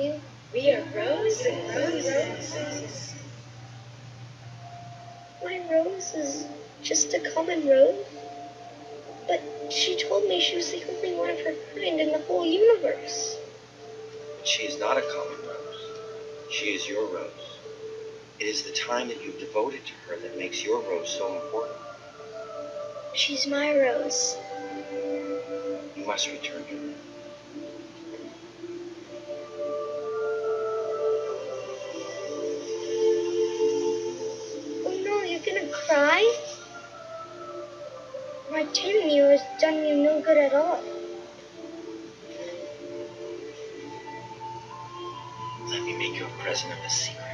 you? We are roses and roses. My rose is just a common rose. But she told me she was the only one of her kind in the whole universe. But she is not a common rose. She is your rose. It is the time that you've devoted to her that makes your rose so important. She's my rose. You must return to her. Oh no, you're gonna cry? My 10 years done you no good at all. Let me make you a present of a secret.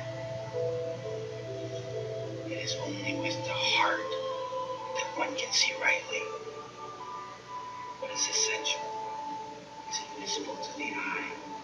It is only with the heart that one can see rightly. What is essential is invisible to the eye.